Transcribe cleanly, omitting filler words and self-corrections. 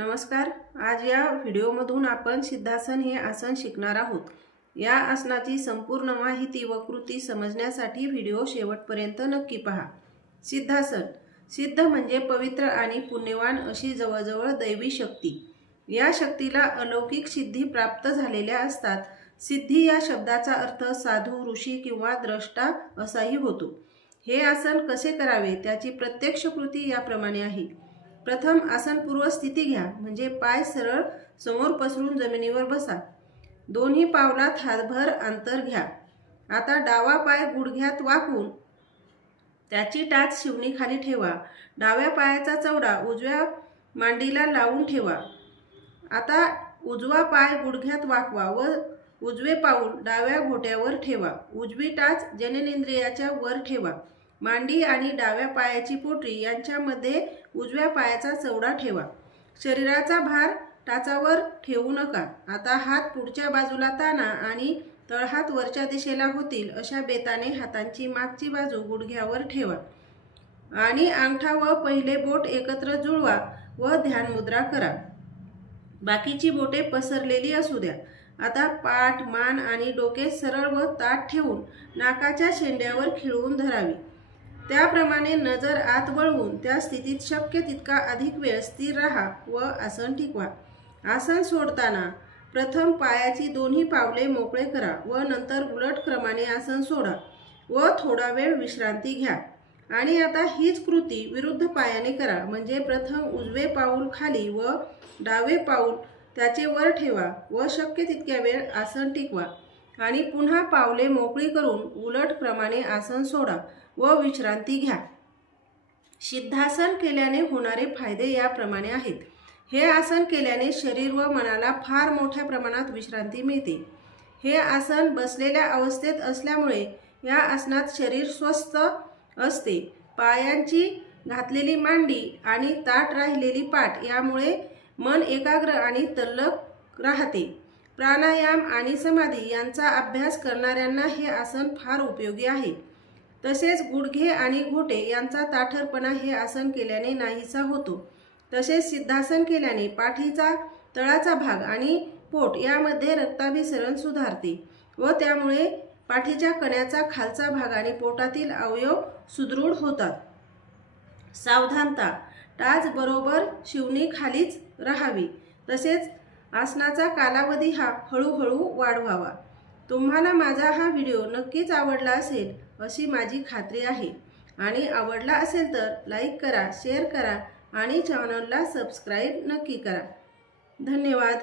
नमस्कार। आज या व्हिडिओमधून आपण सिद्धासन हे आसन शिकणार आहोत। या आसनाची संपूर्ण माहिती व कृती समजण्यासाठी व्हिडिओ शेवटपर्यंत नक्की पहा। सिद्धासन सिद्ध म्हणजे पवित्र आणि पुण्यवान अशी जवळजवळ दैवी शक्ती। या शक्तीला अलौकिक सिद्धी प्राप्त झालेल्या असतात। सिद्धी या शब्दाचा अर्थ साधू, ऋषी किंवा द्रष्टा असाही होतो। हे आसन कसे करावे त्याची प्रत्यक्ष कृती याप्रमाणे आहे। प्रथम आसन पूर्व स्थिती घ्या, म्हणजे पाय सरळ समोर पसरून जमिनीवर बसा। दोन्ही पावलात हातभर अंतर घ्या। आता डावा पाय गुडघ्यात वाकवून त्याची टाच शिवणीखाली ठेवा। डाव्या पायाचा चवडा उजव्या मांडीला लावून ठेवा। आता उजवा पाय गुडघ्यात वाकवा व उजवे पाऊल डाव्या घोट्यावर ठेवा। उजवी टाच जननेंद्रियाच्या वर ठेवा। मांडी आणि डाव्या पायाची पोटरी यांच्यामध्ये उजव्या पायाचा चवडा ठेवा। शरीराचा भार टाचावर ठेवू नका। आता हात पुढच्या बाजूला ताणा आणि तळहात वरच्या दिशेला होतील अशा बेताने हातांची मागची बाजू गुडघ्यावर ठेवा आणि अंगठा व पहिले बोट एकत्र जुळवा व ध्यान मुद्रा करा। बाकीची बोटे पसरलेली असू द्या। आता पाठ, मान आणि डोके सरळ व ताठ ठेवून नाकाच्या शेंड्यावर खिळवून धरावी। त्याप्रमाणे नजर आत वळवून त्या स्थितीत शक्य तितका अधिक वेळ स्थिर राहा व आसन टिकवा। आसन सोडताना प्रथम पायाची दोन्ही पावले मोकळे करा व नंतर उलट क्रमाने आसन सोडा व थोडा वेळ विश्रांती घ्या। आणि आता हीच कृती विरुद्ध पायाने करा, म्हणजे प्रथम उजवे पाऊल खाली व डावे पाऊल त्याचे वर ठेवा व शक्य तितक्या वेळ आसन टिकवा आणि पुन्हा पावले मोकळी करून उलट क्रमाने आसन सोडा व विश्रांती घ्या। सिद्धासन केल्याने होणारे फायदे याप्रमाणे आहेत। हे आसन केल्याने शरीर व मनाला फार मोठ्या प्रमाणात विश्रांती मिळते। हे आसन बसलेल्या अवस्थेत असल्यामुळे या आसनात शरीर स्वस्थ असते। पायांची घातलेली मांडी आणि ताठ राहिलेली पाठ यामुळे मन एकाग्र आणि तल्लख राहते। प्राणायाम आणि समाधी यांचा अभ्यास करणाऱ्यांना हे आसन फार उपयोगी आहे। तसेच गुडघे आणि घोटे यांचा ताठरपणा हे आसन केल्याने नाहीसा होतो। तसेच सिद्धासन केल्याने पाठीचा तळाचा भाग आणि पोट यामध्ये रक्ताभिसरण सुधारते व त्यामुळे पाठीच्या कण्याचा खालचा भाग आणि पोटातील अवयव सुदृढ होतात। सावधानता, टाच बरोबर शिवणी खालीच राहावी। तसेच आसनाचा कालावधी हा हळूहळू वाढवावा। तुम्हाला माझा हा व्हिडिओ नक्कीच आवडला असेल अशी माझी खात्री आहे आणि आवडला असेल तर लाईक करा, शेअर करा आणि चॅनलला सबस्क्राईब नक्की करा। धन्यवाद।